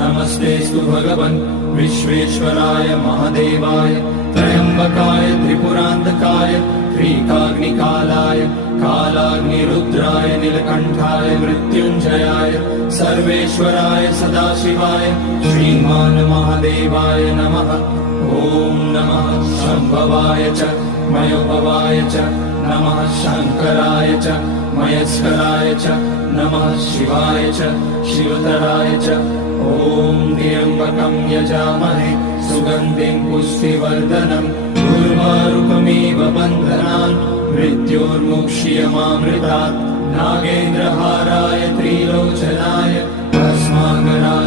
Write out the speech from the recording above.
नमस्तेऽस्तु भगवन् विश्वेश्वराय महादेवाय त्र्यम्बकाय त्रिपुरान्तकाय त्रिकाग्निकालाय कालाग्निरुद्राय नीलकण्ठाय मृत्युञ्जयाय सर्वेश्वराय सदाशिवाय श्रीमान् महादेवाय नमः। ॐ नमः शम्भवाय च मयोभवाय च नमः शङ्कराय च मयस्कराय च नमः शिवाय च शिवतराय च। ॐ त्र्यम्बकं यजामहे सुगन्धिं पुष्टिवर्धनम् उर्वारुकमिव बन्धनान् मृत्योर्मुक्ष्यमामृतात्। नागेन्द्रहाराय त्रिलोचनाय भस्माङ्गराय